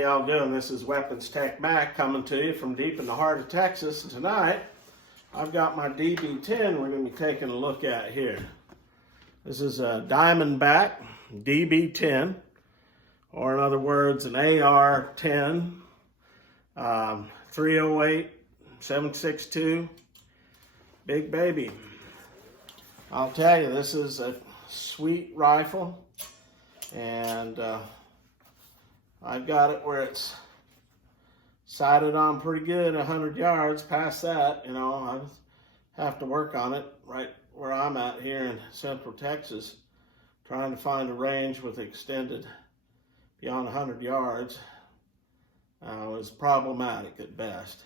y'all doing? This is Weapons Tech Mac coming to you from deep in the heart of Texas. And tonight, I've got my DB-10 we're going to be taking a look at here. This is a Diamondback DB-10, or in other words, an AR-10, 308, 7.62, big baby. I'll tell you, this is a sweet rifle, and I've got it where it's sighted on pretty good, 100 yards. Past that, you know, I have to work on it right where I'm at here in Central Texas, trying to find a range with extended beyond 100 yards. Was problematic at best.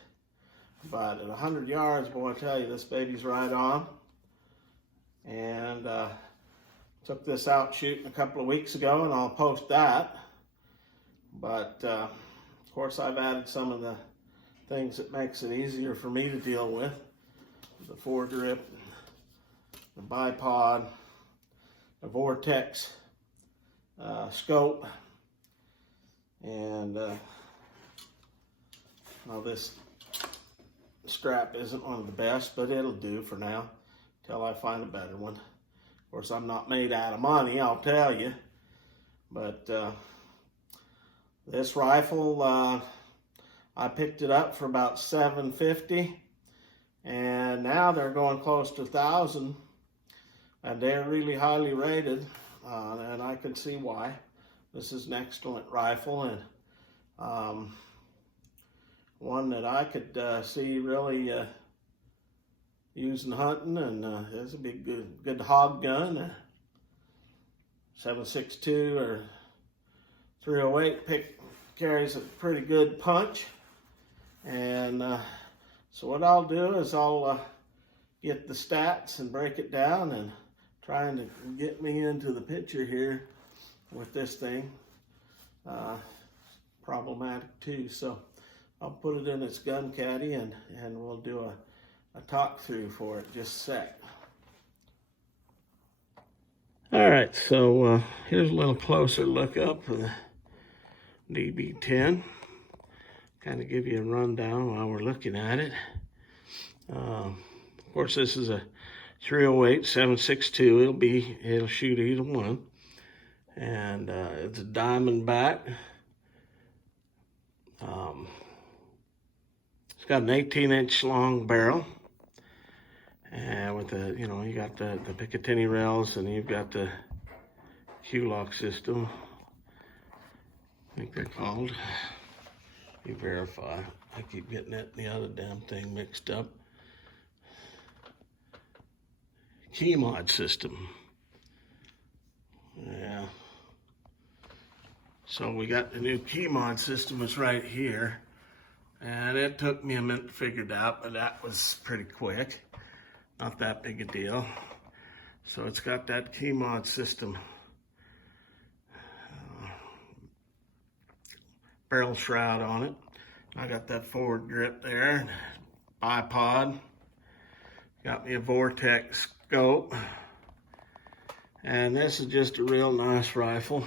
But at 100 yards, boy, I tell you, this baby's right on. And took this out shooting a couple of weeks ago, and I'll post that. But of course, I've added some of the things that makes it easier for me to deal with: the foregrip, the bipod, the vortex scope, and well, this strap isn't one of the best, but it'll do for now till I find a better one. Of course, I'm not made out of money, I'll tell you, but this rifle, I picked it up for about $750, and now they're going close to $1,000, and they're really highly rated, and I can see why. This is an excellent rifle, and one that I could see really using hunting, and it's a big good hog gun. 7.62 or 308 carries a pretty good punch. And so what I'll do is I'll get the stats and break it down, and trying to get me into the picture here with this thing. Problematic too, so I'll put it in its gun caddy, and we'll do a talk through for it just a sec. All right, so here's a little closer look up for the DB-10. Kind of give you a rundown while we're looking at it. Of course, this is a 308 7.62. It'll shoot either one, and it's a Diamondback. It's got an 18-inch long barrel, and with the, you know, you got the Picatinny rails, and you've got the Q-lock system, I think they're called. You verify. I keep getting that and the other damn thing mixed up. Key mod system. Yeah. So we got the new key mod system is right here. And it took me a minute to figure it out, but that was pretty quick. Not that big a deal. So it's got that key mod system. Barrel shroud on it. I got that forward grip there. Bipod. Got me a vortex scope. And this is just a real nice rifle.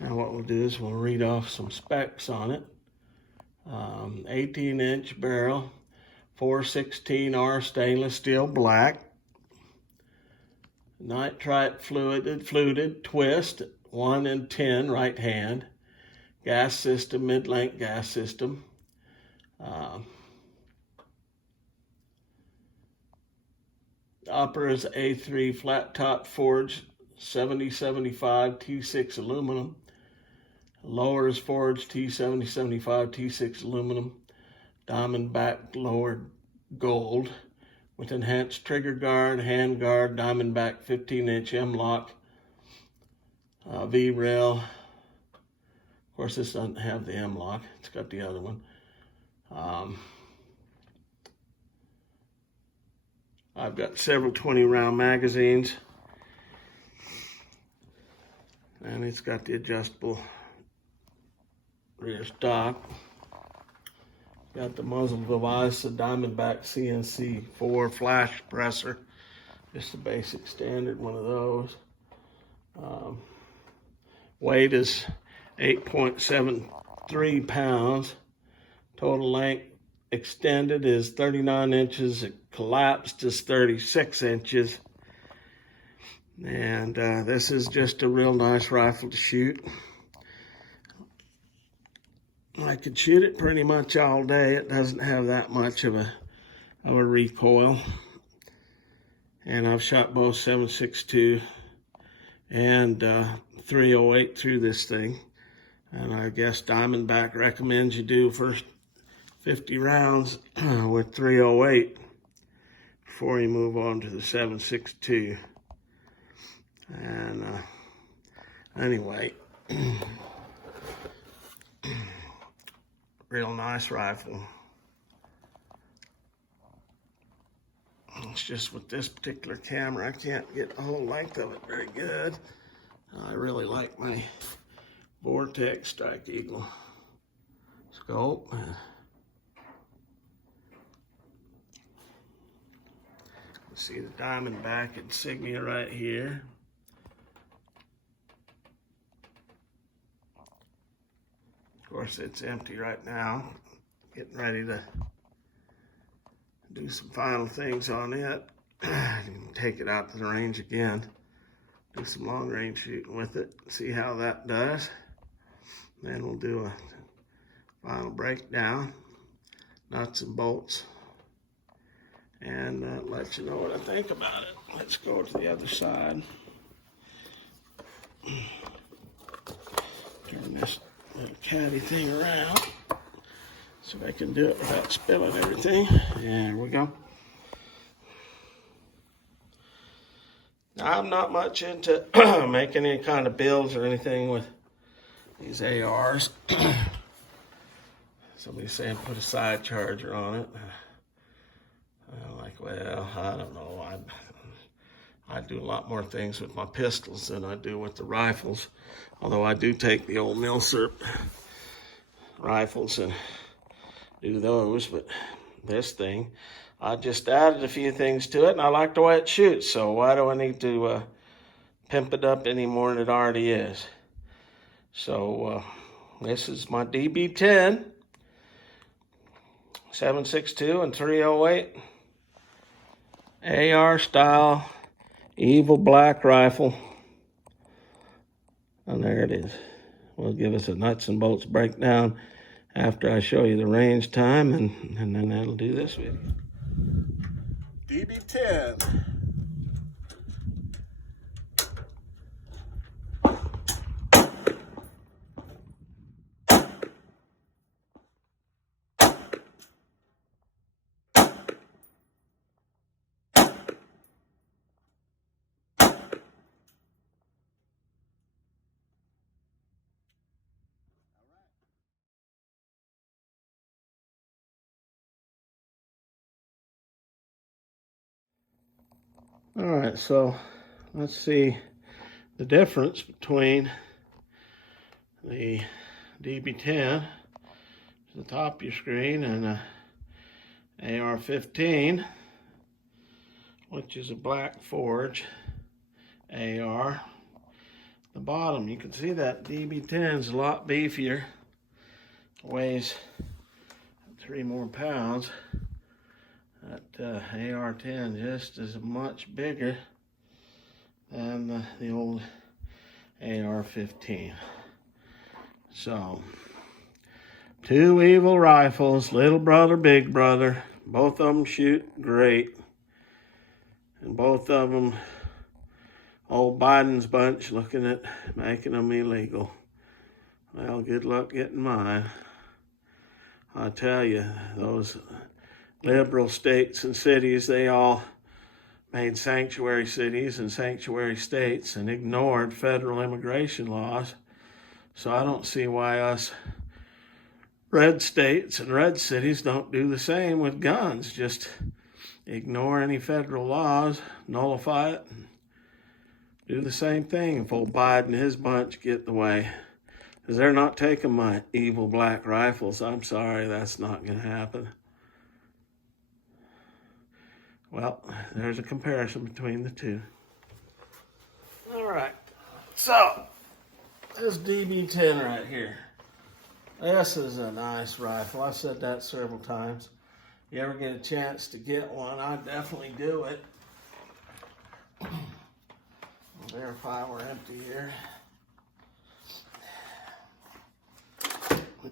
Now what we'll do is we'll read off some specs on it. 18-inch barrel, 416R stainless steel black, nitrite fluted twist, 1 and 10 right hand, gas system, mid-length gas system. Upper is A3 flat top forged 7075 T6 aluminum. Lower is forged T7075 T6 aluminum. Diamondback lower gold with enhanced trigger guard, hand guard, Diamondback 15-inch M-lock, V-rail. Of course, this doesn't have the M-lock. It's got the other one. I've got several 20-round magazines, and it's got the adjustable rear stock. Got the muzzle device, a Diamondback CNC 4 flash suppressor, just a basic standard one of those. Weight is 8.7 3 pounds. Total length extended is 39 inches. It collapsed is 36 inches. And this is just a real nice rifle to shoot. I could shoot it pretty much all day. It doesn't have that much of a recoil. And I've shot both 7.62 and 308 through this thing. And I guess Diamondback recommends you do first 50 rounds with 308 before you move on to the 7.62. And anyway, real nice rifle. It's just with this particular camera, I can't get the whole length of it very good. I really like my Vortex Strike Eagle scope. See the Diamondback insignia right here. Of course, it's empty right now. Getting ready to do some final things on it. Take it out to the range again. Do some long range shooting with it. See how that does. Then we'll do a final breakdown, nuts and bolts, and let you know what I think about it. Let's go to the other side. Turn this little caddy thing around so I can do it without spilling everything. There we go. Now, I'm not much into making any kind of builds or anything with these ARs. Somebody's saying put a side charger on it. I'm like, well, I don't know. I do a lot more things with my pistols than I do with the rifles. Although I do take the old Milsurp rifles and do those, but this thing, I just added a few things to it, and I like the way it shoots, so why do I need to pimp it up any more than it already is? So this is my DB-10, 7.62 and 308 AR style Evil Black rifle. And there it is. We'll give us a nuts and bolts breakdown after I show you the range time, and then that'll do this video. DB-10. All right, so let's see the difference between the DB-10 to the top of your screen and a AR-15, which is a Black Forge AR. The bottom, you can see that DB-10 is a lot beefier, weighs 3 more pounds. That AR-10 just is much bigger than the old AR-15. So, 2 evil rifles, little brother, big brother. Both of them shoot great. And both of them, old Biden's bunch looking at making them illegal. Well, good luck getting mine. I tell you, those liberal states and cities, they all made sanctuary cities and sanctuary states and ignored federal immigration laws. So I don't see why us red states and red cities don't do the same with guns. Just ignore any federal laws, nullify it, and do the same thing if old Biden and his bunch get the way. Because they're not taking my evil black rifles. I'm sorry, that's not going to happen. Well, there's a comparison between the two. All right, so this DB-10 right here. This is a nice rifle. I've said that several times. You ever get a chance to get one, I'd definitely do it. Verify we're empty here.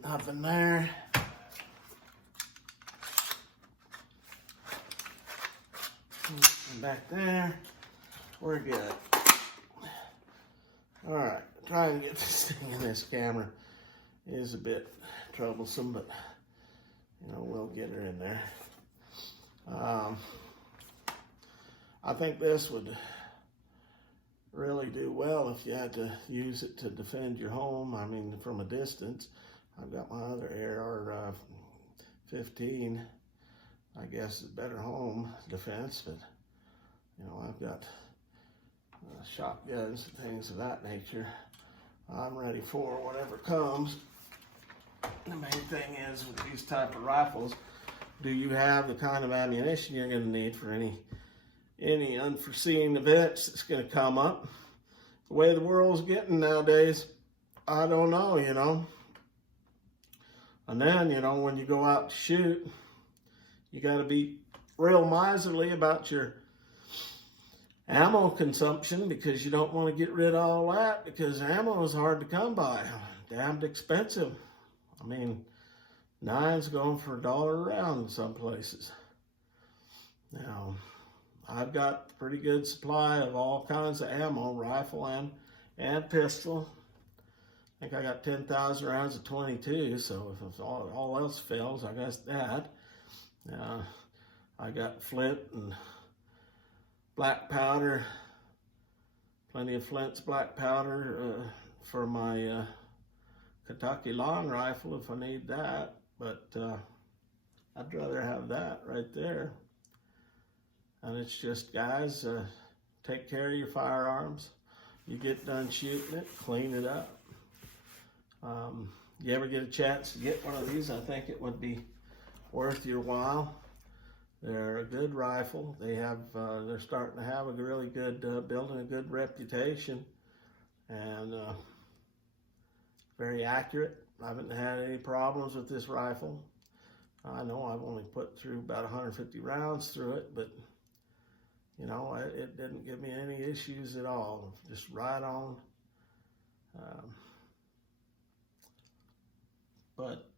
Nothing there. Back there. We're good. All right, try and get this thing in this camera. It is a bit troublesome, but you know, we'll get her in there. I think this would really do well if you had to use it to defend your home. I mean, from a distance. I've got my other AR-15. I guess is better home defense, but you know, I've got shotguns and things of that nature. I'm ready for whatever comes. The main thing is with these type of rifles, do you have the kind of ammunition you're going to need for any unforeseen events that's going to come up? The way the world's getting nowadays, I don't know, you know. And then, you know, when you go out to shoot, you got to be real miserly about your ammo consumption, because you don't want to get rid of all that, because ammo is hard to come by. Damned expensive. I mean, 9's going for $1 a round in some places. Now, I've got a pretty good supply of all kinds of ammo, rifle and pistol. I think I got 10,000 rounds of 22, so if all else fails, I guess that. I got flint and black powder, plenty of flints, black powder for my Kentucky long rifle if I need that, but I'd rather have that right there. And it's just, guys, take care of your firearms. You get done shooting it, clean it up. You ever get a chance to get one of these, I think it would be worth your while. They're a good rifle. They have, they're starting to have a really good, building a good reputation, and very accurate. I haven't had any problems with this rifle. I know I've only put through about 150 rounds through it, but you know, it didn't give me any issues at all. Just right on. But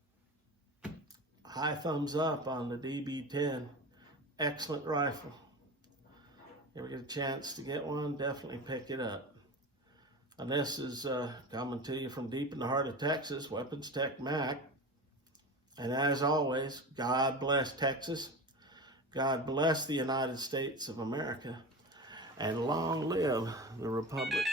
high thumbs up on the DB-10. Excellent rifle. If you ever get a chance to get one, definitely pick it up. And this is coming to you from deep in the heart of Texas, Weapons Tech Mac. And as always, God bless Texas. God bless the United States of America. And long live the Republic